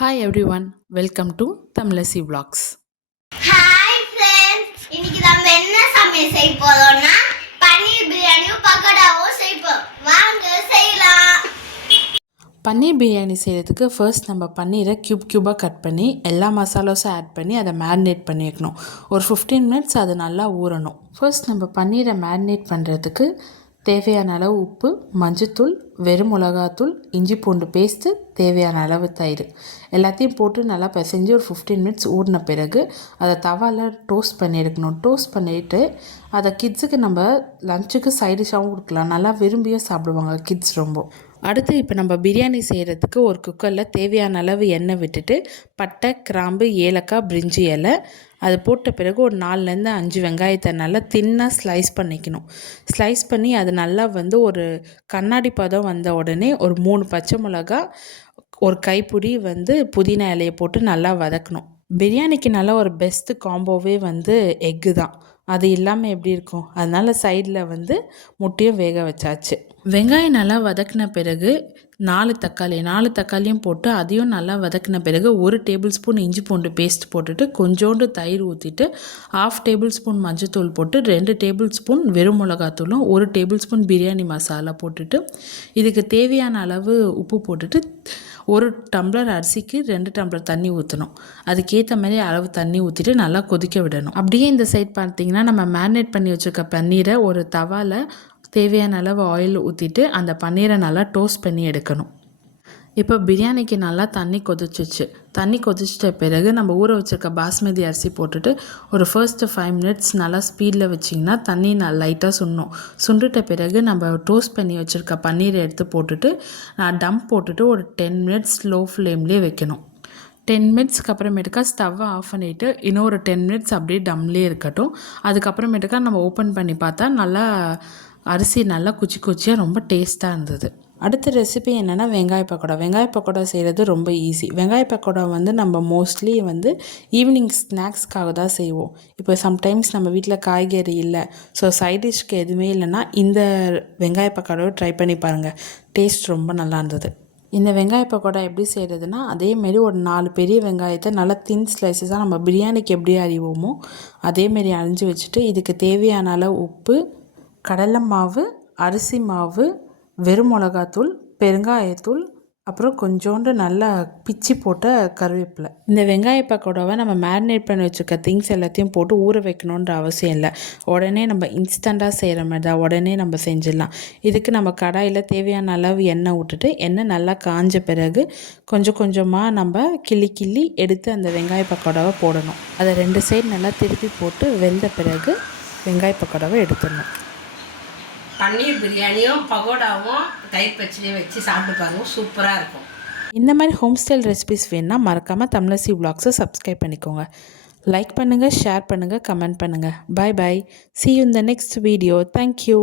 Hi everyone, welcome to Tamilasi Vlogs. Hi friends, இன்னைக்கு நம்ம என்ன சமையல் செய்ய போறோம்னா பன்னீர் பிரியாணியும் பக்கோடாவும் செய்வோம். வாங்க செய்யலாம். பன்னீர் பிரியாணி செய்கிறதுக்கு ஃபர்ஸ்ட் நம்ம பன்னீரை க்யூபாக கட் பண்ணி எல்லா மசாலாஸும் ஆட் பண்ணி அதை மேரினேட் பண்ணி வைக்கணும். ஒரு 15 மினிட்ஸ் அது நல்லா ஊறணும். ஃபர்ஸ்ட் நம்ம பன்னீரை மேரினேட் பண்ணுறதுக்கு தேவையான அளவு உப்பு, மஞ்சத்தூள், வெறும் மிளகாத்தூள், இஞ்சி பூண்டு பேஸ்ட்டு, தேவையான அளவு தயிர் எல்லாத்தையும் போட்டு நல்லா பிசைஞ்சு ஒரு 15 மினிட்ஸ் ஊறின பிறகு அதை தவாவில் டோஸ்ட் பண்ணி எடுக்கணும். டோஸ்ட் பண்ணிவிட்டு அதை கிட்ஸுக்கு நம்ம லஞ்சுக்கு சைடிஷாகவும் கொடுக்கலாம். நல்லா விரும்பியாக சாப்பிடுவாங்க கிட்ஸ் ரொம்ப. அடுத்து இப்போ நம்ம பிரியாணி செய்கிறதுக்கு ஒரு குக்கரில் தேவையான அளவு எண்ணெய் விட்டுட்டு பட்டை, கிராம்பு, ஏலக்காய், பிரிஞ்சி இலை அது போட்ட பிறகு ஒரு 4லேருந்து 5 வெங்காயத்தை நல்லா தின்னாக ஸ்லைஸ் பண்ணிக்கணும். ஸ்லைஸ் பண்ணி அது நல்லா ஒரு கண்ணாடி பதம் வந்த உடனே ஒரு 3 பச்சை மிளகா, ஒரு கைப்பிடி புதினா இலையை போட்டு நல்லா வதக்கணும். பிரியாணிக்கு நல்லா ஒரு பெஸ்ட்டு காம்போவே எக்கு தான். அது இல்லாமல் எப்படி இருக்கும்? அதனால் சைடில் முட்டையும் வேக வச்சாச்சு. வெங்காயம் நல்லா வதக்கின பிறகு 4 தக்காளியும் போட்டு அதையும் நல்லா வதக்கின பிறகு 1 டேபிள் ஸ்பூன் இஞ்சி பூண்டு பேஸ்ட் போட்டுட்டு கொஞ்சோண்டு தயிர் ஊற்றிட்டு 1/2 டேபிள் ஸ்பூன் மஞ்சத்தூள் போட்டு 2 டேபிள் ஸ்பூன் வெறும் மிளகாத்தூளும் 1 டேபிள் ஸ்பூன் பிரியாணி மசாலா போட்டுட்டு இதுக்கு தேவையான அளவு உப்பு போட்டுட்டு 1 டம்ளர் அரிசிக்கு 2 டம்ளர் தண்ணி ஊற்றணும். அதுக்கேற்ற மாதிரி அளவு தண்ணி ஊற்றிட்டு நல்லா கொதிக்க விடணும். அப்படியே இந்த சைட் பார்த்தீங்கன்னா நம்ம மேரினேட் பண்ணி வச்சுருக்க பன்னீரை ஒரு தவாவில் தேவையான அளவு ஆயில் ஊற்றிட்டு அந்த பன்னீரை நல்லா டோஸ்ட் பண்ணி எடுக்கணும். இப்போ பிரியாணிக்கு நல்லா தண்ணி கொதிச்சிச்சு. தண்ணி கொதிச்சிட்ட பிறகு நம்ம ஊற வச்சுருக்க பாஸ்மதி அரிசி போட்டுட்டு ஒரு ஃபர்ஸ்ட்டு 5 மினிட்ஸ் நல்லா ஸ்பீடில் வச்சிங்கன்னா தண்ணி லைட்டாக சுண்டுட்ட பிறகு நம்ம டோஸ்ட் பண்ணி வச்சுருக்க பன்னீரை எடுத்து போட்டுட்டு டம்ப் போட்டுட்டு ஒரு 10 மினிட்ஸ் ஸ்லோ ஃப்ளேம்லேயே வைக்கணும். 10 மினிட்ஸ்க்கு அப்புறமேட்டுக்கா ஸ்டவ்வை ஆஃப் பண்ணிவிட்டு இன்னொரு 10 மினிட்ஸ் அப்படியே டம்லேயே இருக்கட்டும். அதுக்கப்புறமேட்டுக்கா நம்ம ஓப்பன் பண்ணி பார்த்தா நல்லா அரிசி நல்லா குச்சியாக ரொம்ப டேஸ்ட்டாக இருந்தது. அடுத்த ரெசிபி என்னென்னா வெங்காய பக்கோடா செய்கிறது ரொம்ப ஈஸி. வெங்காய பக்கோடா நம்ம மோஸ்ட்லி ஈவினிங் ஸ்நாக்ஸ்க்காக தான் செய்வோம். இப்போ சம்டைம்ஸ் நம்ம வீட்டில் காய்கறி இல்லை, ஸோ சைட் டிஷ்க்கு எதுவுமே இல்லைன்னா இந்த வெங்காய பக்கோடாவை ட்ரை பண்ணி பாருங்கள். டேஸ்ட் ரொம்ப நல்லா இருந்தது. இந்த வெங்காய பக்கோடா எப்படி செய்கிறதுனா அதேமாரி ஒரு 4 பெரிய வெங்காயத்தை நல்லா தின் ஸ்லைசஸாக நம்ம பிரியாணிக்கு எப்படி அறிவோமோ அதேமாரி அரிஞ்சு வச்சுட்டு இதுக்கு தேவையான அளவு உப்பு, கடலை மாவு, அரிசி மாவு, வெறும் மிளகாத்தூள், பெருங்காயத்தூள், அப்புறம் கொஞ்சோண்டு நல்லா பிச்சு போட்ட கருவேப்பிலை. இந்த வெங்காய பக்கோடாவை நம்ம மேரினேட் பண்ணி வச்சுருக்க திங்ஸ் எல்லாத்தையும் போட்டு ஊற வைக்கணுன்ற அவசியம் இல்லை. உடனே நம்ம இன்ஸ்டண்ட்டாக செய்கிற மாதிரி தான் உடனே நம்ம செஞ்சிடலாம். இதுக்கு நம்ம கடாயில் தேவையான அளவு எண்ணெய் விட்டுட்டு எண்ணெய் நல்லா காஞ்ச பிறகு கொஞ்சம் கொஞ்சமாக நம்ம கிள்ளி எடுத்து அந்த வெங்காய பக்கோடாவை போடணும். அதை 2 சைடு நல்லா திருப்பி போட்டு வெந்த பிறகு வெங்காய பக்கோடாவை எடுத்துடணும். பன்னீர் பிரியாணியும் பகோடாவும் தயிர் பச்சடியும் வச்சு சாப்பிட்டு பாருங்க, சூப்பராக இருக்கும். இந்த மாதிரி ஹோம் ஸ்டைல் ரெசிபிஸ் வேணுன்னா மறக்காமல் தமிழசி விலாக்ஸை சப்ஸ்கிரைப் பண்ணிக்கோங்க. லைக் பண்ணுங்கள், ஷேர் பண்ணுங்கள், கமெண்ட் பண்ணுங்கள். Bye bye. See you in the next video. Thank you.